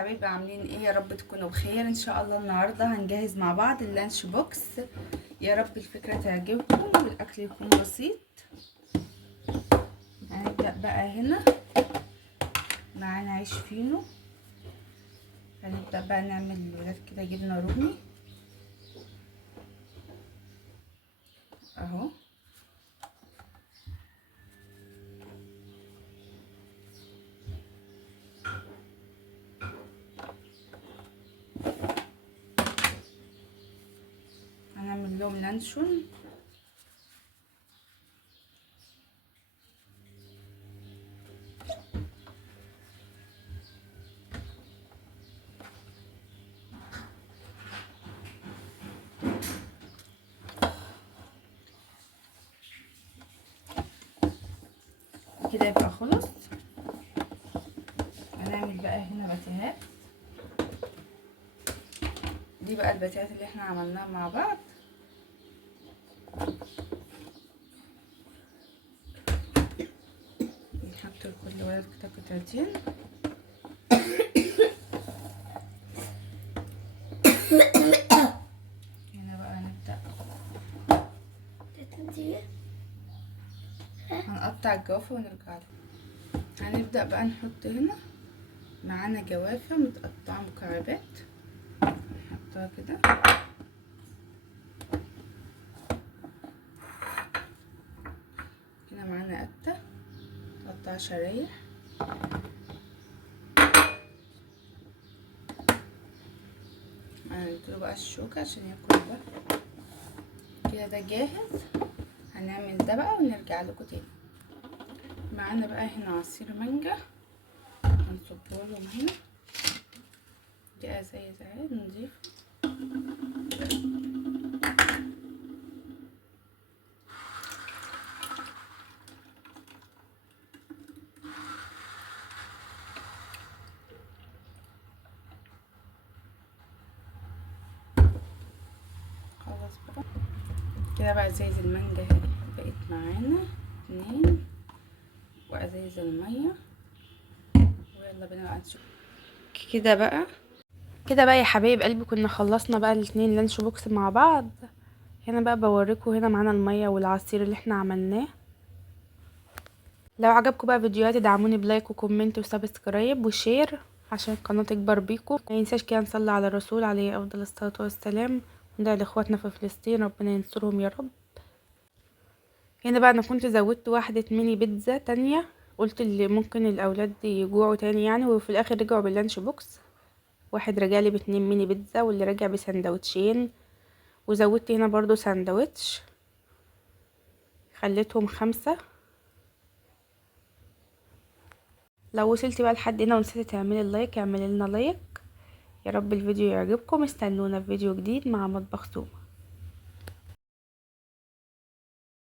حبايبي، عاملين ايه؟ يا رب تكونوا بخير. ان شاء الله النهارده هنجهز مع بعض اللانش بوكس. يا رب الفكره تعجبكم والاكل يكون بسيط. هنبدا بقى هنا معانا عيش فينو. هنبدا بقى نعمل للولاد كده جبنه رومي اهو. هنعمل لهم لانشون. كده يبقى خلص. هنعمل بقى هنا باتيهات. دي بقى الباتيهات اللي احنا عملناها مع بعض. نحط لكل ولد كده قطعتين. هنا بقى هنبدأ هنقطع الجوافة ونرجع له. هنبدأ بقى نحط هنا معانا جوافة متقطعة مكعبات، نحطها كده. هنا معانا قتة متقطعة شرايح. هنديله بقى الشوكة عشان ياكل بقى. كده ده جاهز. هنعمل ده بقى ونرجع لكم تاني. معانا بقى هنا عصير مانجا هنصبه لهم هنا. دي ازايز اهي نضيف. خلاص بقى كده بقى ازايز المانجا اهي بقت معانا 2 وازايز الميه. ويلا بينا بقى نشوف. كده بقى يا حبايب قلبي كنا خلصنا بقى الاتنين لانش بوكس مع بعض. هنا بقى بوريكم هنا معانا الميه والعصير اللي احنا عملناه. لو عجبكم بقى فيديوهاتي دعموني بلايك وكومنت وسبسكرايب وشير عشان القناه تكبر بيكم. ما ينساش كده نصلي على الرسول عليه افضل الصلاه والسلام، وندعي لاخواتنا في فلسطين ربنا ينصرهم يا رب. هنا بقى انا كنت زودت واحده ميني بيتزا تانية، قلت اللي ممكن الاولاد يجوعوا تاني يعني، وفي الاخر رجعوا باللانش بوكس. واحد رجالي ب2 ميني بيتزا واللي رجع بسندوتشين، وزودت هنا برضو سندوتش خليتهم 5. لو وصلتي بقى لحد هنا ونسيتي تعملي اللايك اعملي لنا لايك. يا رب الفيديو يعجبكم. استنونا في فيديو جديد مع مطبخ سوما.